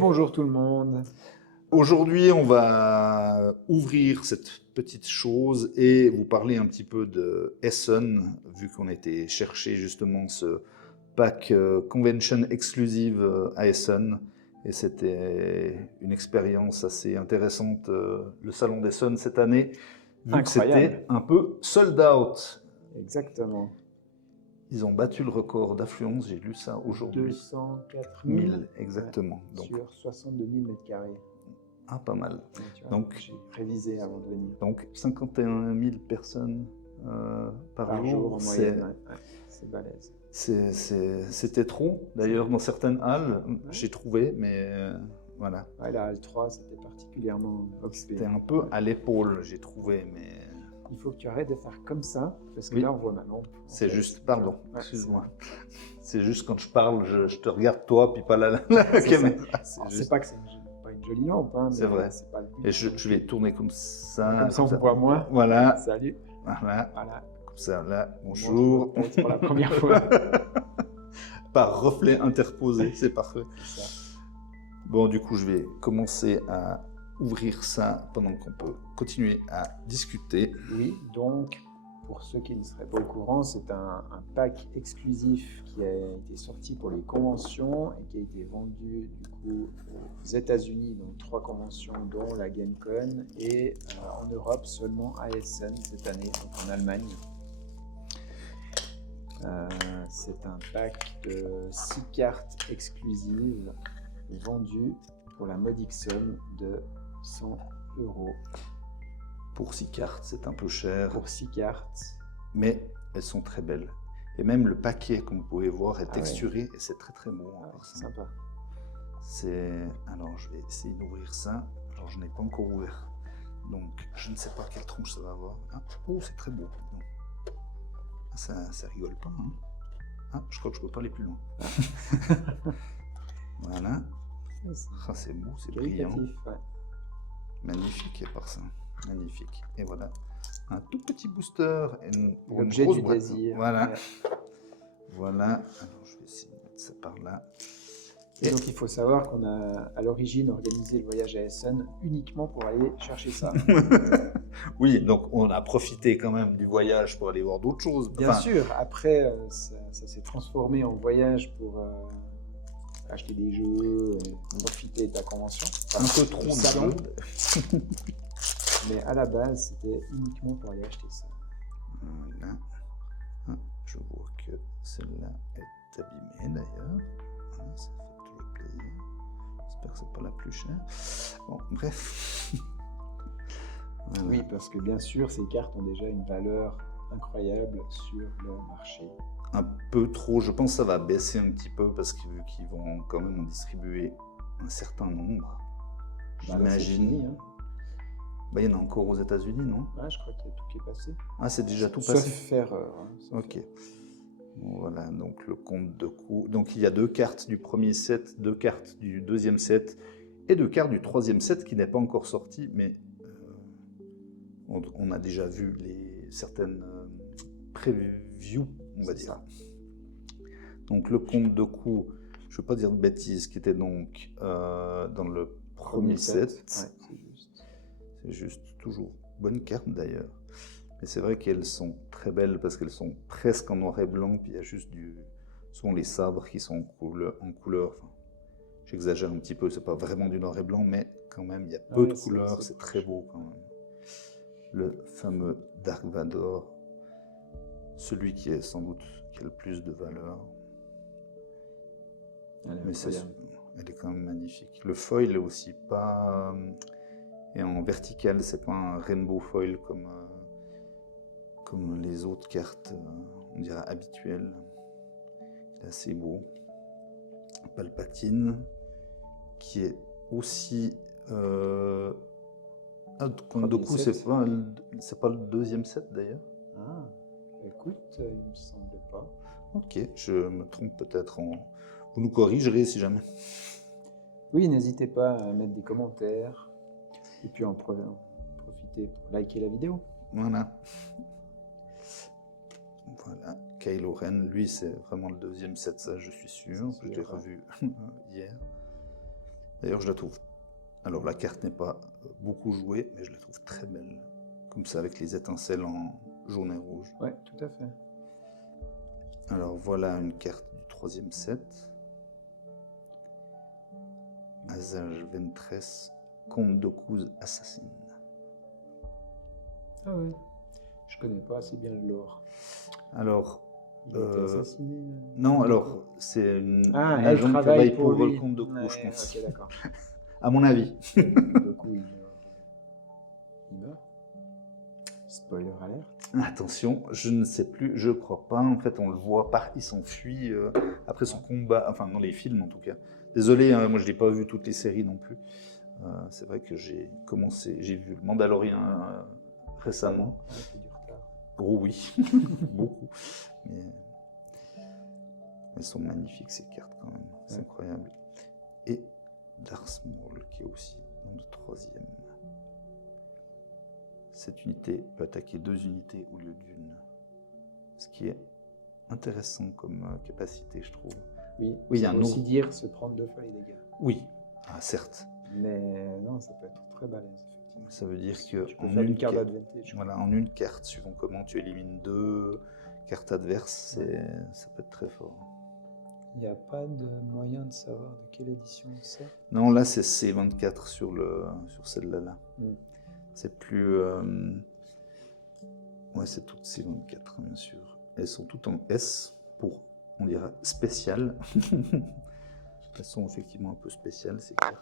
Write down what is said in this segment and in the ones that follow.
bonjour tout le monde. Aujourd'hui, on va ouvrir cette petite chose et vous parler un petit peu de Essen, vu qu'on était chercher justement ce pack Convention exclusive à Essen. Et c'était une expérience assez intéressante, le salon d'Essen cette année, vu que c'était un peu sold out. Exactement. Ils ont battu le record d'affluence, j'ai lu ça aujourd'hui. 204 000 exactement. Ouais, sur 62 000 mètres carrés. Ah, pas mal. Ouais, tu vois, Donc, j'ai révisé avant de venir. Donc 51 000 personnes par jour, en moyenne, c'est balèze. C'était trop. D'ailleurs, dans certaines halles, j'ai trouvé, mais voilà. Ouais, la halle 3, c'était particulièrement occupé. C'était un peu à l'épaule, j'ai trouvé, mais... Il faut que tu arrêtes de faire comme ça, parce que Oui. là, on voit ma lampe. C'est juste, pardon, excuse-moi. C'est C'est juste quand je parle, je te regarde toi, puis pas la C'est caméra. C'est pas que c'est pas une jolie lampe, hein, C'est vrai. c'est pas le but. Et je vais tourner comme ça. Comme ça, on voit moins. Voilà. Salut. Voilà. Voilà. Comme ça, là, bonjour. Pour la première fois. Par reflet interposé, c'est parfait. C'est ça. Bon, du coup, je vais commencer à ouvrir ça pendant qu'on peut continuer à discuter. Oui, donc, pour ceux qui ne seraient pas au courant, c'est un pack exclusif qui a été sorti pour les conventions et qui a été vendu du coup aux États-Unis, donc 3 conventions, dont la GameCon, et en Europe seulement à Essen cette année, donc en Allemagne. C'est un pack de 6 cartes exclusives vendues pour la modique somme de 100 €. Pour 6 cartes, c'est un peu cher, Pour 6 cartes. mais elles sont très belles. Et même le paquet, comme vous pouvez voir, est texturé ouais. et c'est très très beau. C'est sympa. Alors, je vais essayer d'ouvrir ça. Alors, je n'ai pas encore ouvert. Donc, je ne sais pas quelle tronche ça va avoir. Ah, oh, c'est très beau. Donc, ça rigole pas. Hein. Ah, je crois que je ne peux pas aller plus loin. Voilà. Ah, c'est beau, c'est brillant. Ouais. Magnifique, par ça. Magnifique. Et voilà. Un tout petit booster pour une L'objet grosse du boîte. désir. Voilà. Ouais. Voilà. Alors, je vais essayer de mettre ça par là. Et donc il faut savoir qu'on a à l'origine organisé le voyage à Essen uniquement pour aller chercher ça. Oui, donc on a profité quand même du voyage pour aller voir d'autres choses. Bien sûr, après ça s'est transformé en voyage pour acheter des jeux, profiter de la convention. Un peu trop de salon. jeux. Mais à la base, c'était uniquement pour aller acheter ça. Voilà. Ah, je vois que celle-là est abîmée d'ailleurs. Voilà, ça fait toujours plaisir. J'espère que c'est pas la plus chère. Bon, bref. Voilà. Oui, parce que bien sûr, ces cartes ont déjà une valeur incroyable sur le marché. Un peu trop, je pense que ça va baisser un petit peu parce que vu qu'ils vont quand même en distribuer un certain nombre. J'imagine. Hein. Bah, il y en a encore aux États-Unis, non? Ouais, je crois qu'il y a tout qui est passé. Ah, c'est déjà tout Sauf passé? Ferreur. Hein, ok. Bon, voilà, donc le compte de coût. Donc il y a 2 cartes du premier set, 2 cartes du deuxième set et 2 cartes du troisième set qui n'est pas encore sorti, mais on a déjà vu certaines previews, on va dire. Donc le compte de coût, je ne veux pas dire de bêtises, qui était donc dans le premier set. Ouais, c'est juste, toujours bonne carte d'ailleurs. Mais c'est vrai qu'elles sont très belles parce qu'elles sont presque en noir et blanc, puis il y a juste souvent les sabres qui sont en couleur. Enfin, j'exagère un petit peu, c'est pas vraiment du noir et blanc, mais quand même il y a peu de couleurs, c'est très beau quand même. Le fameux Dark Vador, celui qui est sans doute qui a le plus de valeur. Mais elle est quand même magnifique. Le foil est aussi pas... et en vertical, c'est pas un rainbow foil comme les autres cartes, on dirait habituelles. Il est assez beau. Palpatine, qui est aussi... Doku, c'est pas le deuxième set d'ailleurs. Ah, écoute, il me semble pas. Ok, je me trompe peut-être. Vous nous corrigerez si jamais. Oui, n'hésitez pas à mettre des commentaires et puis en profiter pour liker la vidéo. Voilà. Voilà, Kylo Ren, lui c'est vraiment le deuxième set, ça je suis sûr, je l'ai revu hier. D'ailleurs, je la trouve. Alors, la carte n'est pas beaucoup jouée, mais je la trouve très belle. Comme ça, avec les étincelles en jaune et rouge. Ouais, tout à fait. Alors, voilà une carte du 3e set. Asajj Ventress, Comte d'Okuz Assassin. Ah ouais. Je connais pas assez bien le lore. Alors, Il a été assassiné. non, alors, c'est Ah, un elle agent qui travaille travaille pour lui. le Comte d'Okuz, Ouais, je pense. ok, d'accord. À mon avis. Du coup, il meurt. Il meurt. Spoiler alert. Attention, je ne sais plus, je crois pas. En fait, on le voit, il s'enfuit après son combat, enfin dans les films en tout cas. Désolé, hein, moi je n'ai pas vu toutes les séries non plus. C'est vrai que j'ai vu le Mandalorian récemment. Ouais, c'est du retard. Oh oui, beaucoup. Mais elles sont magnifiques ces cartes quand même, c'est Ouais. incroyable. Et Darth Maul qui est aussi dans le 3e. Cette unité peut attaquer 2 unités au lieu d'une. Ce qui est intéressant comme capacité, je trouve. Oui, Oui, il y a ça un veut aussi autre. dire se prendre 2 fois les dégâts. Oui, certes. Mais non, ça peut être très balèze, effectivement. Ça veut dire que Tu peux faire une carte d'advantage. voilà, en une carte, suivant comment tu élimines 2 cartes adverses, ça peut être très fort. Il n'y a pas de moyen de savoir de quelle édition c'est. Non, là c'est C24 sur celle-là. Mm. C'est plus... Ouais, c'est toutes C24, bien sûr. Elles sont toutes en S pour, on dira, spécial. Elles sont effectivement un peu spéciales, ces cartes.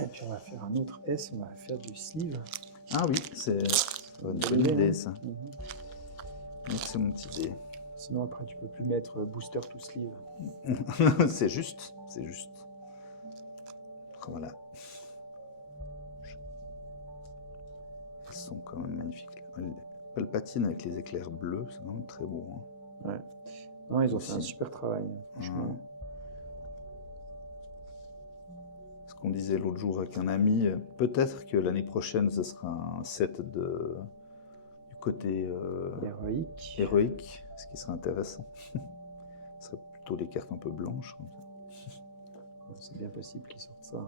Et puis on va faire un autre S, on va faire du sleeve. Ah oui, c'est une bonne idée, ça. Excellente idée. Sinon après tu peux plus mettre booster to sleeve. C'est juste, c'est juste. Voilà. Elles sont quand même magnifiques. Palpatine avec les éclairs bleus, c'est vraiment très beau. Hein. Ouais. Non, ils ont fait un super travail, franchement. Ouais. Ce qu'on disait l'autre jour avec un ami, peut-être que l'année prochaine, ce sera un set du côté héroïque, ce qui serait intéressant. Ce serait plutôt les cartes un peu blanches. C'est bien possible qu'ils sortent ça.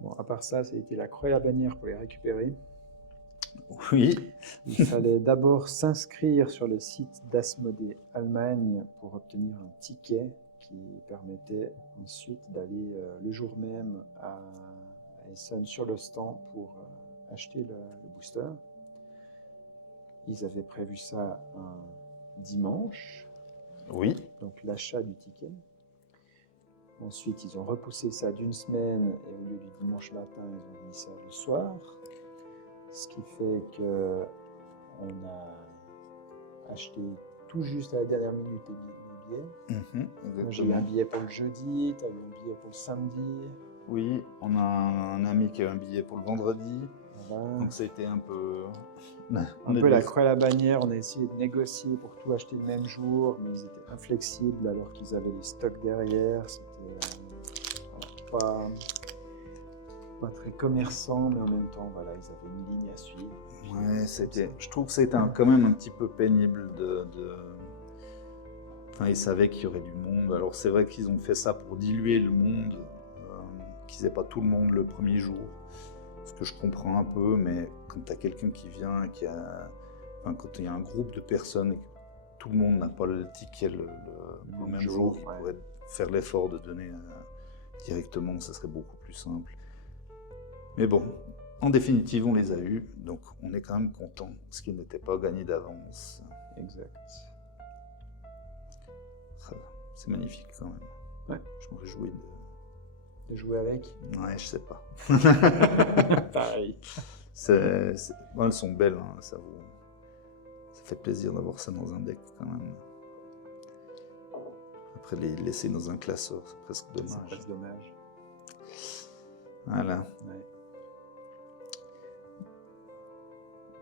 Bon, à part ça, ça a été la croix et la bannière pour les récupérer. Oui. Il fallait d'abord s'inscrire sur le site d'Asmodée Allemagne pour obtenir un ticket qui permettait ensuite d'aller le jour même à Essen sur le stand pour acheter le booster. Ils avaient prévu ça un dimanche. Oui. Donc l'achat du ticket. Ensuite, ils ont repoussé ça d'une semaine et au lieu du dimanche matin, ils ont mis ça le soir. Ce qui fait que on a acheté tout juste à la dernière minute les billets. Moi, j'ai eu un billet pour le jeudi, tu as eu un billet pour le samedi. Oui, on a un ami qui a un billet pour le vendredi. Voilà. Donc ça a été un peu... Un peu la croix à la bannière, on a essayé de négocier pour tout acheter le même jour, mais ils étaient inflexibles alors qu'ils avaient les stocks derrière. C'était pas très commerçant, mais en même temps, voilà, ils avaient une ligne à suivre. Ouais, je trouve que c'était quand même un petit peu pénible Enfin, ils savaient qu'il y aurait du monde. Alors c'est vrai qu'ils ont fait ça pour diluer le monde, qu'ils n'aient pas tout le monde le premier jour. Ce que je comprends un peu, mais quand tu as quelqu'un qui vient, quand il y a un groupe de personnes et que tout le monde n'a pas le ticket le même jour, ils pourraient faire l'effort de donner directement, ça serait beaucoup plus simple. Mais bon, en définitive, on les a eus, donc on est quand même content, ce qui n'était pas gagné d'avance. Exact. C'est magnifique quand même. Ouais. Je me réjouis de jouer avec. Ouais, je sais pas. Pareil. Bon, elles sont belles, hein, ça fait plaisir d'avoir ça dans un deck quand même. Après, les laisser dans un classeur, c'est presque dommage. C'est presque dommage. Voilà. Ouais.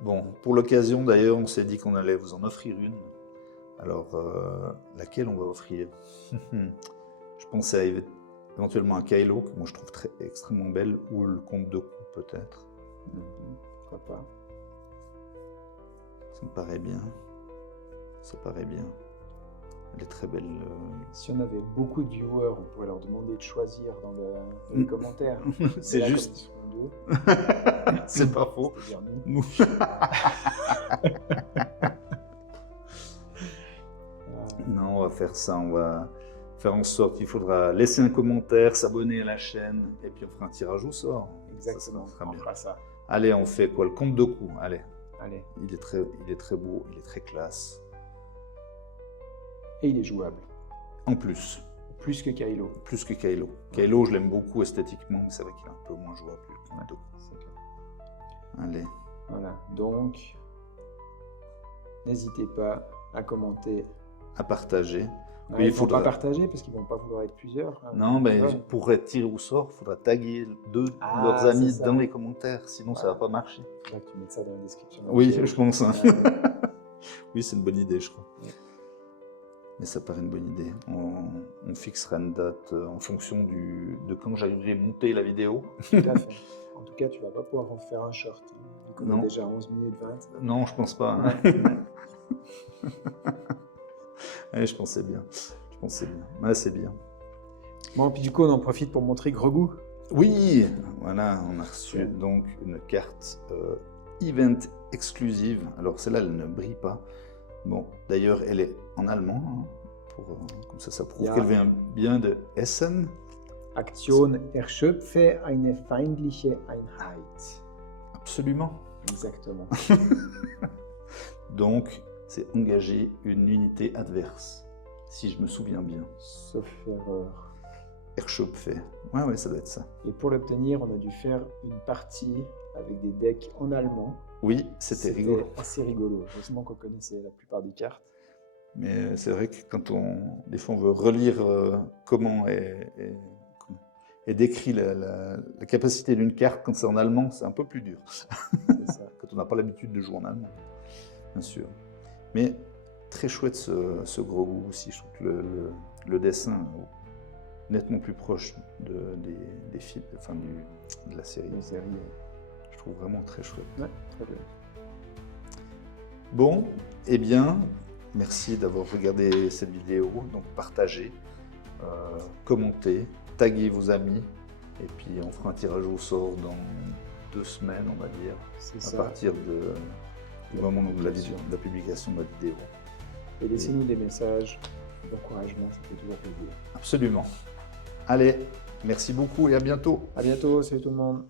Bon, pour l'occasion d'ailleurs, on s'est dit qu'on allait vous en offrir une. Alors, laquelle on va offrir? Je pensais éventuellement à Kylo, que moi je trouve extrêmement belle, ou le Comte Dooku peut-être. Pourquoi pas? Ça me paraît bien. Ça paraît bien. Elle est très belle. Si on avait beaucoup de viewers, on pourrait leur demander de choisir dans les commentaires. C'est là, juste. comme ils sont deux, C'est pas faux. c'est-à-dire nous. Nous. Non, on va faire ça. On va faire en sorte qu'il faudra laisser un commentaire, s'abonner à la chaîne, et puis on fera un tirage au sort. Exactement, Ça sera on bien. fera ça. Allez, on fait quoi? Le compte de coups. Allez. Allez. Il est très beau, il est très classe. Et il est jouable. En plus, Plus que Kylo. plus que Kylo. Kylo, je l'aime beaucoup esthétiquement, mais c'est vrai qu'il est un peu moins jouable que le compte de coups. C'est clair. Allez. Voilà, donc n'hésitez pas à commenter. À partager. Ouais, ils ne vont pas partager parce qu'ils ne vont pas vouloir être plusieurs. Hein. Non, mais Ouais. pour être tiré au sort, il faudra taguer deux de Ah, leurs amis c'est ça. dans les commentaires, sinon ça Ouais. va pas marcher. Là, tu mets ça dans la description. Oui, Ok. je pense. Hein. Ouais. Oui, c'est une bonne idée, je crois. Ouais. Mais ça paraît une bonne idée. On fixera une date en fonction de quand j'arriverai à monter la vidéo. Tout à fait. En tout cas, tu vas pas pouvoir en faire un short. Du coup, on Non. est déjà à 11 minutes 20. Non, je pense pas. Hein. Ouais, je pensais bien. Ouais, c'est bien. Bon, puis du coup, on en profite pour montrer Grogu. Oui, voilà, on a reçu Ouais. donc une carte event exclusive. Alors celle-là, elle ne brille pas. Bon, d'ailleurs, elle est en allemand. Hein, comme ça prouve Ja. qu'elle vient bien de Essen. Aktion erschöpfe eine feindliche Einheit. Absolument. Exactement. Donc, c'est engager une unité adverse, si je me souviens bien. Sauf erreur. Erschöpfe. Ouais, ça doit être ça. Et pour l'obtenir, on a dû faire une partie avec des decks en allemand. Oui, c'était rigolo. Assez rigolo. Heureusement qu'on connaissait la plupart des cartes. Mais c'est vrai que quand des fois, on veut relire comment est décrit la capacité d'une carte quand c'est en allemand, c'est un peu plus dur. C'est ça. Quand on n'a pas l'habitude de jouer en allemand, bien sûr. Mais très chouette ce gros goût aussi. Je trouve que le dessin est nettement plus proche des films, enfin de la série. Une série. Je trouve vraiment très chouette. Ouais, très bien. Bon, eh bien, merci d'avoir regardé cette vidéo. Donc partagez, commentez, taguez vos amis. Et puis on fera un tirage au sort dans 2 semaines, on va dire, C'est à ça. partir du moment de la publication de la vidéo. Et laissez-nous des messages d'encouragement, ça fait toujours plaisir. Absolument. Allez, merci beaucoup et à bientôt. À bientôt, salut tout le monde.